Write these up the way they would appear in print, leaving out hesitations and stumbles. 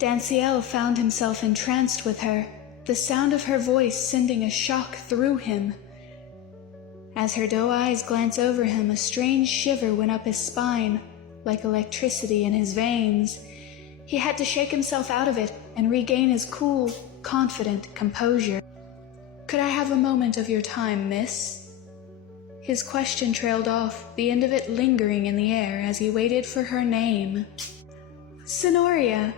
Danciel found himself entranced with her, the sound of her voice sending a shock through him. As her doe eyes glanced over him, a strange shiver went up his spine, like electricity in his veins. He had to shake himself out of it and regain his cool, confident composure. "Could I have a moment of your time, miss?" His question trailed off, the end of it lingering in the air as he waited for her name. "Senoria,"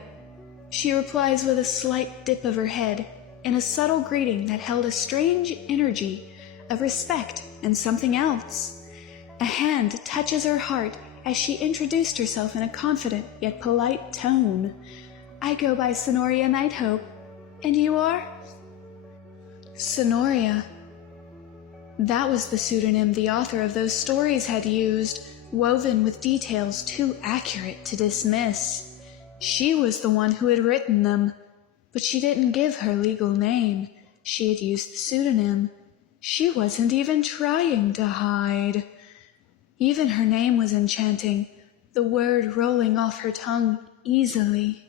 she replies with a slight dip of her head, in a subtle greeting that held a strange energy of respect and something else. A hand touches her heart as she introduced herself in a confident yet polite tone. "I go by Senoria Nighthope. And you are?" Senoria. That was the pseudonym the author of those stories had used, woven with details too accurate to dismiss. She was the one who had written them, but she didn't give her legal name. She had used the pseudonym. She wasn't even trying to hide. Even her name was enchanting, the word rolling off her tongue easily.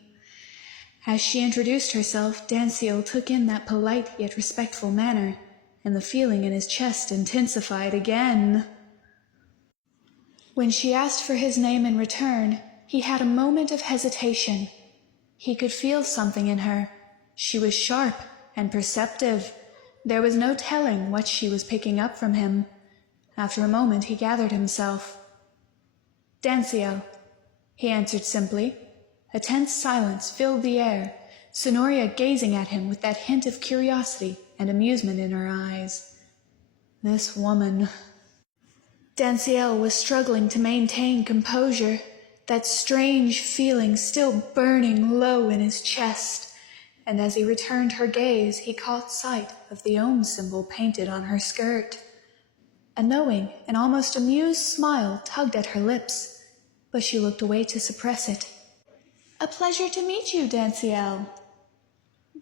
As she introduced herself, Danciel took in that polite yet respectful manner, and the feeling in his chest intensified again. When she asked for his name in return, he had a moment of hesitation. He could feel something in her. She was sharp and perceptive. There was no telling what she was picking up from him. After a moment, he gathered himself. "Danciel," he answered simply. A tense silence filled the air, Senoria gazing at him with that hint of curiosity and amusement in her eyes. This woman. Danciel was struggling to maintain composure, that strange feeling still burning low in his chest, and as he returned her gaze, he caught sight of the Om symbol painted on her skirt. A knowing and almost amused smile tugged at her lips, but she looked away to suppress it. "A pleasure to meet you, Danciel."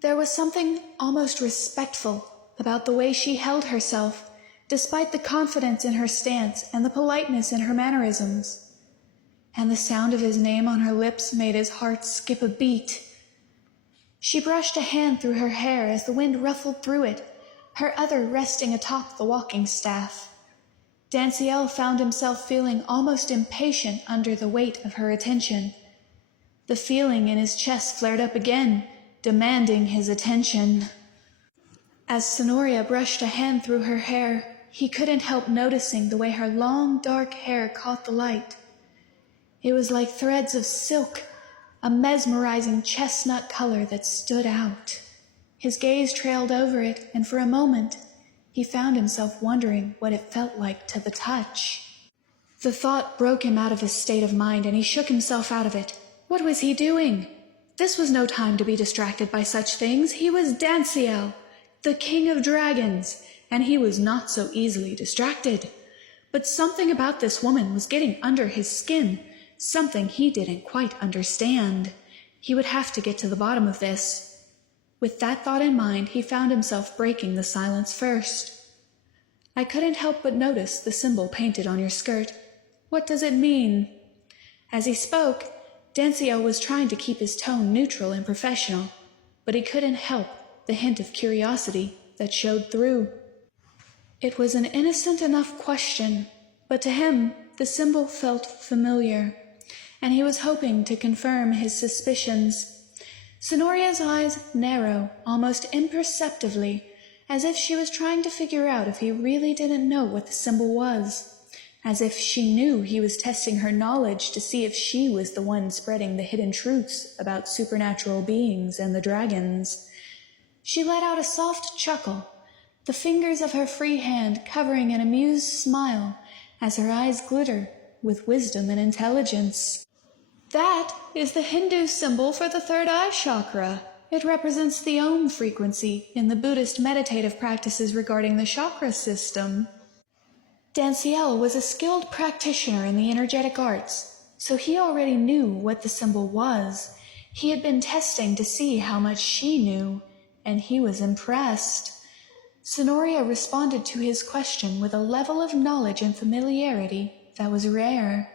There was something almost respectful about the way she held herself, despite the confidence in her stance and the politeness in her mannerisms. And the sound of his name on her lips made his heart skip a beat. She brushed a hand through her hair as the wind ruffled through it, her other resting atop the walking staff. Danciel found himself feeling almost impatient under the weight of her attention. The feeling in his chest flared up again, demanding his attention. As Senoria brushed a hand through her hair, he couldn't help noticing the way her long, dark hair caught the light. It was like threads of silk, a mesmerizing chestnut color that stood out. His gaze trailed over it, and for a moment, he found himself wondering what it felt like to the touch. The thought broke him out of his state of mind, and he shook himself out of it. What was he doing? This was no time to be distracted by such things. He was Danciel, the king of dragons, and he was not so easily distracted. But something about this woman was getting under his skin, something he didn't quite understand. He would have to get to the bottom of this. With that thought in mind, he found himself breaking the silence first. "I couldn't help but notice the symbol painted on your skirt. What does it mean?" As he spoke, Danciel was trying to keep his tone neutral and professional, but he couldn't help the hint of curiosity that showed through. It was an innocent enough question, but to him the symbol felt familiar, and he was hoping to confirm his suspicions. Senoria's eyes narrow, almost imperceptibly, as if she was trying to figure out if he really didn't know what the symbol was, as if she knew he was testing her knowledge to see if she was the one spreading the hidden truths about supernatural beings and the dragons. She let out a soft chuckle, the fingers of her free hand covering an amused smile as her eyes glittered with wisdom and intelligence. "That is the Hindu symbol for the third eye chakra. It represents the Om frequency in the Buddhist meditative practices regarding the chakra system." Danciel was a skilled practitioner in the energetic arts, so he already knew what the symbol was. He had been testing to see how much she knew, and he was impressed. Senoria responded to his question with a level of knowledge and familiarity that was rare.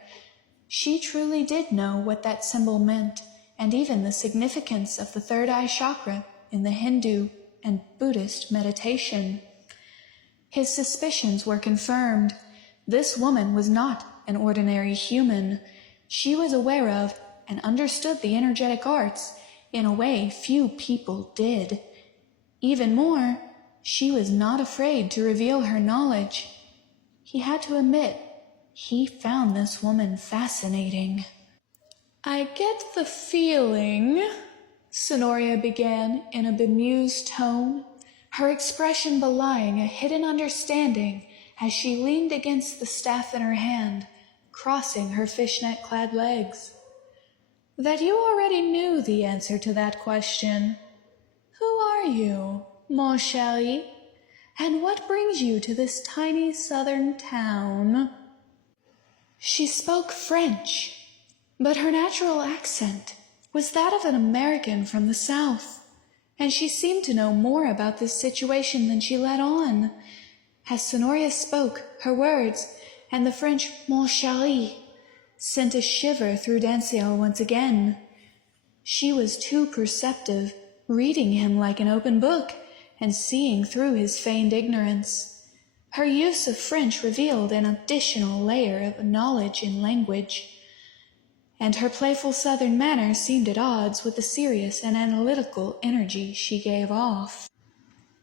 She truly did know what that symbol meant, and even the significance of the third eye chakra in the Hindu and Buddhist meditation. His suspicions were confirmed. This woman was not an ordinary human. She was aware of and understood the energetic arts in a way few people did. Even more, she was not afraid to reveal her knowledge. He had to admit, he found this woman fascinating. "I get the feeling," Sonoria began in a bemused tone, her expression belying a hidden understanding as she leaned against the staff in her hand, crossing her fishnet-clad legs, "that you already knew the answer to that question. Who are you, mon chéri, and what brings you to this tiny southern town?" She spoke French, but her natural accent was that of an American from the South, and she seemed to know more about this situation than she let on. As Sonoria spoke, her words, and the French mon chéri, sent a shiver through Danciel once again. She was too perceptive, reading him like an open book, and seeing through his feigned ignorance. Her use of French revealed an additional layer of knowledge in language, and her playful southern manner seemed at odds with the serious and analytical energy she gave off.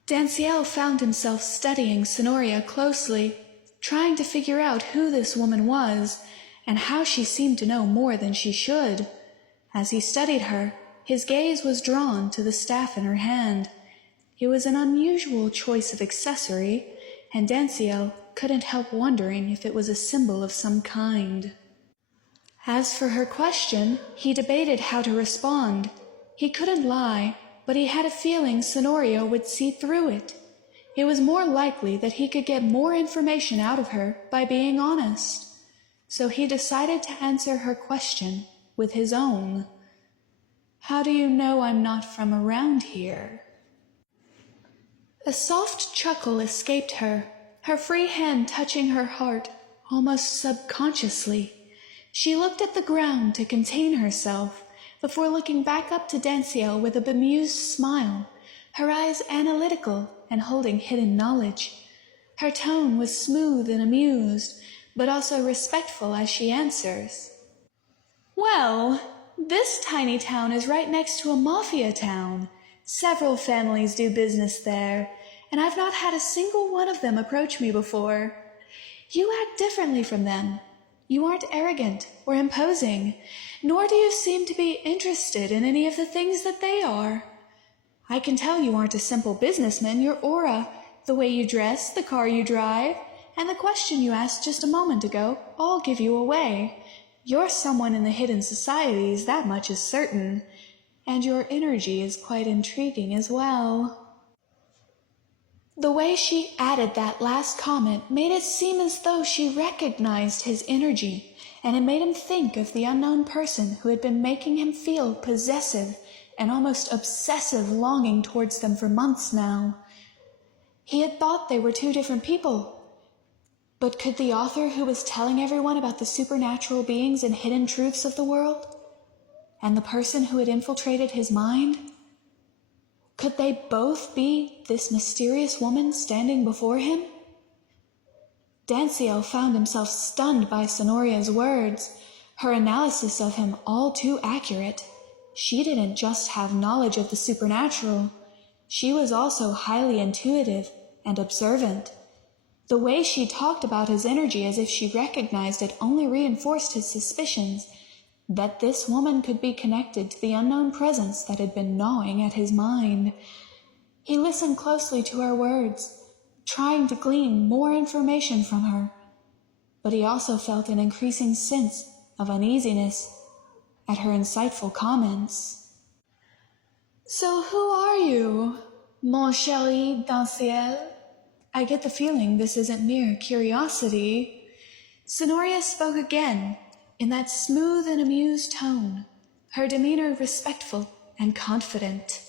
Danciel found himself studying Sonoria closely, trying to figure out who this woman was and how she seemed to know more than she should. As he studied her, his gaze was drawn to the staff in her hand. It was an unusual choice of accessory, and Danciel couldn't help wondering if it was a symbol of some kind. As for her question, he debated how to respond. He couldn't lie, but he had a feeling Sonoria would see through it. It was more likely that he could get more information out of her by being honest. So he decided to answer her question with his own. "How do you know I'm not from around here?" A soft chuckle escaped her, her free hand touching her heart almost subconsciously. She looked at the ground to contain herself before looking back up to Danciel with a bemused smile, her eyes analytical and holding hidden knowledge. Her tone was smooth and amused, but also respectful as she answers. "Well, this tiny town is right next to a mafia town. Several families do business there, and I've not had a single one of them approach me before. You act differently from them. You aren't arrogant or imposing, nor do you seem to be interested in any of the things that they are. I can tell you aren't a simple businessman. Your aura, the way you dress, the car you drive, and the question you asked just a moment ago all give you away. You're someone in the hidden societies, that much is certain, and your energy is quite intriguing as well." The way she added that last comment made it seem as though she recognized his energy, and it made him think of the unknown person who had been making him feel possessive and almost obsessive longing towards them for months now. He had thought they were two different people. But could the author who was telling everyone about the supernatural beings and hidden truths of the world, and the person who had infiltrated his mind, could they both be this mysterious woman standing before him? Danciel found himself stunned by Sonoria's words, her analysis of him all too accurate. She didn't just have knowledge of the supernatural. She was also highly intuitive and observant. The way she talked about his energy as if she recognized it only reinforced his suspicions that this woman could be connected to the unknown presence that had been gnawing at his mind. He listened closely to her words, trying to glean more information from her, but he also felt an increasing sense of uneasiness at her insightful comments. "So who are you, mon chéri Danciel? I get the feeling this isn't mere curiosity." Sonoria spoke again, in that smooth and amused tone, her demeanor respectful and confident.